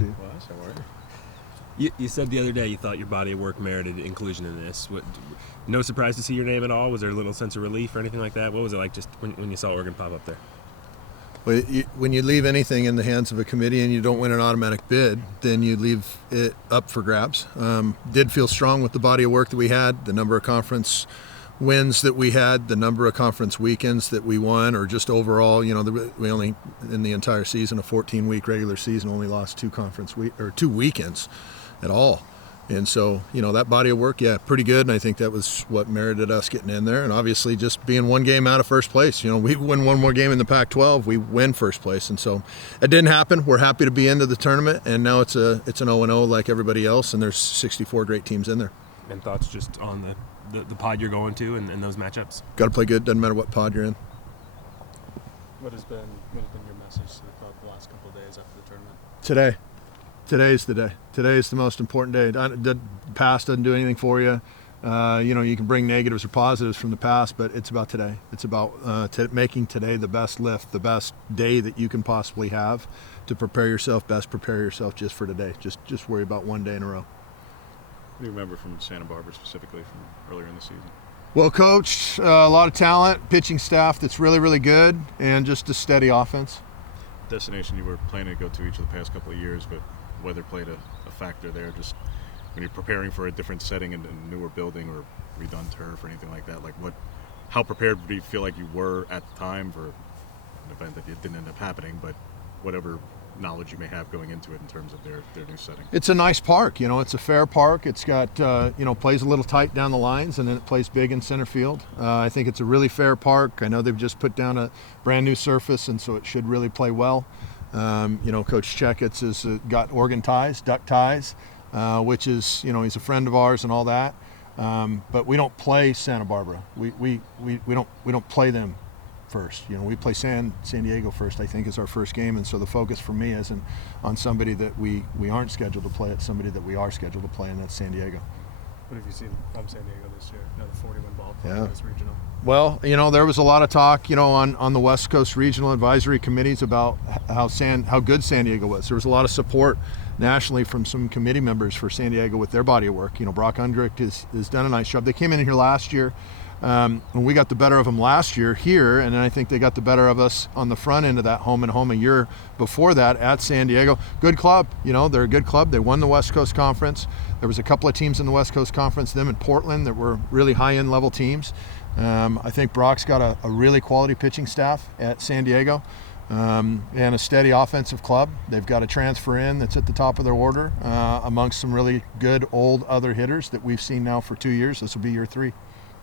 see you. Well, how are you? You said the other day you thought your body of work merited inclusion in this. No surprise to see your name at all? Was there a little sense of relief or anything like that? What was it like just when you saw Oregon pop up there? Well, when you leave anything in the hands of a committee and you don't win an automatic bid, then you leave it up for grabs. Did feel strong with the body of work that we had, the number of conference wins that we had, the number of conference weekends that we won, or just overall, we only, in the entire season, a 14-week regular season, only lost two weekends at all. And so, that body of work, pretty good. And I think that was what merited us getting in there. And obviously just being one game out of first place. We win one more game in the Pac-12, we win first place. And so it didn't happen. We're happy to be into the tournament. And now it's an 0-0 like everybody else. And there's 64 great teams in there. And thoughts just on the pod you're going to and those matchups? Got to play good. Doesn't matter what pod you're in. What has been your message to the club the last couple of days after the tournament? Today's the day. Today's the most important day. The past doesn't do anything for you. You can bring negatives or positives from the past, but it's about today. It's about making today the best lift, the best day that you can possibly have to prepare yourself just for today. Just worry about one day in a row. What do you remember from Santa Barbara specifically from earlier in the season? Well coached, a lot of talent, pitching staff that's really, really good, and just a steady offense. Destination you were planning to go to each of the past couple of years, but weather played a factor there. Just when you're preparing for a different setting in a newer building or redone turf or anything like that, how prepared do you feel like you were at the time for an event that it didn't end up happening, but whatever knowledge you may have going into it in terms of their new setting? It's a nice park, it's a fair park. It's got, plays a little tight down the lines, and then it plays big in center field. I think it's a really fair park. I know they've just put down a brand new surface, and so it should really play well. Coach Checketts has got Oregon ties, duck ties, which is, he's a friend of ours and all that. But we don't play Santa Barbara. We don't play them first. We play San Diego first, I think, is our first game. And so the focus for me isn't on somebody that we aren't scheduled to play. It's somebody that we are scheduled to play, and that's San Diego. What have you seen from San Diego this year? The 40-win ball club, this regional. Well, there was a lot of talk, on the West Coast Regional Advisory Committees about how good San Diego was. There was a lot of support nationally from some committee members for San Diego with their body of work. Brock Undrich has done a nice job. They came in here last year, and we got the better of them last year here, and then I think they got the better of us on the front end of that home and home a year before that at San Diego. Good club, they're a good club. They won the West Coast Conference. There was a couple of teams in the West Coast Conference, them in Portland, that were really high-end level teams. I think Brock's got a really quality pitching staff at San Diego, and a steady offensive club. They've got a transfer in that's at the top of their order amongst some really good old other hitters that we've seen now for 2 years. This will be year 3.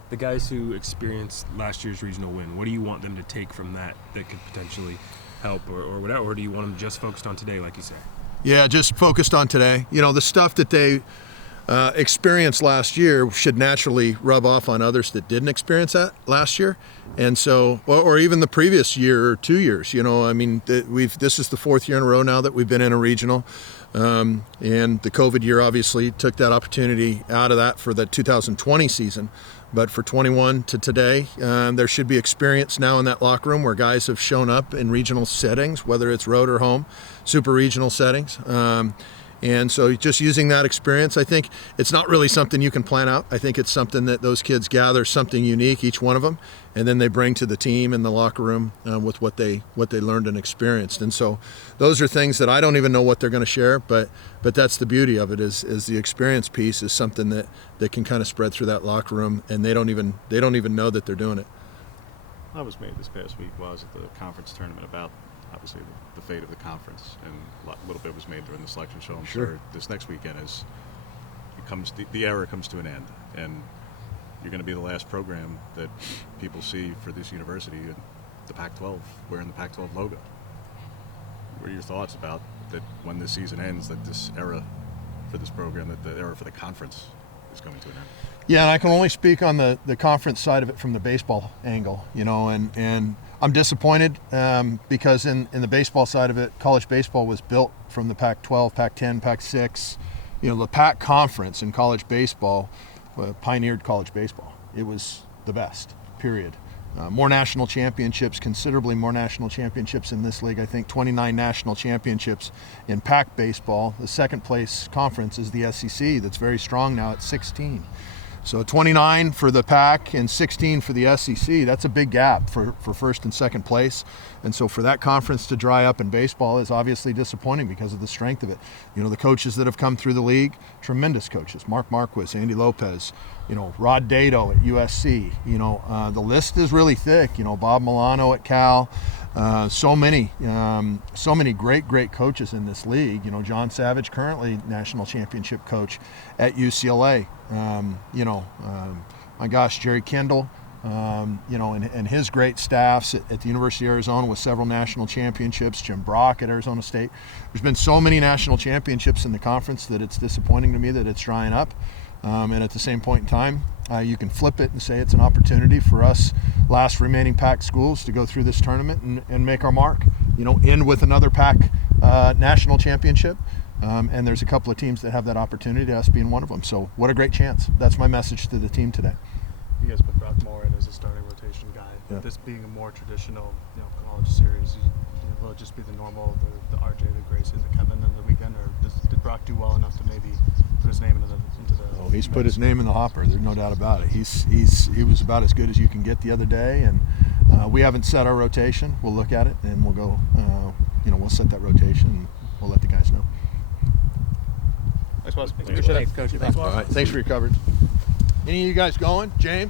The guys who experienced last year's regional win, what do you want them to take from that could potentially help or whatever, or do you want them just focused on today, like you say? Yeah, just focused on today. The stuff that they experienced last year should naturally rub off on others that didn't experience that last year. And so, or even the previous year or 2 years, this is the 4th year in a row now that we've been in a regional. And the COVID year obviously took that opportunity out of that for the 2020 season. But for 21 to today, there should be experience now in that locker room where guys have shown up in regional settings, whether it's road or home, super regional settings. And so just using that experience, I think it's not really something you can plan out. I think it's something that those kids gather, something unique, each one of them, and then they bring to the team in the locker room with what they learned and experienced. And so those are things that I don't even know what they're going to share, but that's the beauty of it is the experience piece is something that can kind of spread through that locker room, and they don't even know that they're doing it. That was made this past week at the conference tournament about obviously the fate of the conference, and a little bit was made during the selection show. I'm sure this next weekend the era comes to an end, and you're going to be the last program that people see for this university in the Pac-12 wearing the Pac-12 logo. What are your thoughts about that when this season ends, that this era for this program, that the era for the conference is coming to an end? Yeah, and I can only speak on the conference side of it from the baseball angle, and I'm disappointed because in the baseball side of it, college baseball was built from the Pac-12, Pac-10, Pac-6. The Pac conference in college baseball pioneered college baseball. It was the best, period. more national championships, considerably more national championships in this league. I think 29 national championships in PAC baseball. The second place conference is the SEC, that's very strong now at 16. So 29 for the PAC and 16 for the SEC. That's a big gap for first and second place. And so for that conference to dry up in baseball is obviously disappointing because of the strength of it. You know, the coaches that have come through the league, tremendous coaches. Mark Marquis, Andy Lopez, you know, Rod Dato at USC. You know, the list is really thick. You know, Bob Milano at Cal. So many great coaches in this league. You know, John Savage, currently national championship coach at UCLA. My gosh, Jerry Kendall, you know, and his great staffs at the University of Arizona with several national championships. Jim Brock at Arizona State. There's been so many national championships in the conference that it's disappointing to me that it's drying up. And at the same point in time, you can flip it and say it's an opportunity for us last remaining PAC schools to go through this tournament and make our mark, you know, end with another PAC national championship. And there's a couple of teams that have that opportunity, us being one of them. So what a great chance. That's my message to the team today. You guys put Brock Moore in as a starting rotation guy. Yeah. This being a more traditional, you know, college series, will it just be the normal, the RJ, the Grayson, the Kevin on the weekend, or did Brock do well enough to maybe put his name into the Oh, he's put his name in the hopper. There's no doubt about it. He was about as good as you can get the other day, and we haven't set our rotation. We'll look at it and we'll go. We'll set that rotation and we'll let the guys know. Thanks, Wes. Thanks, Coach. All right. Thanks for your coverage. Any of you guys going, James?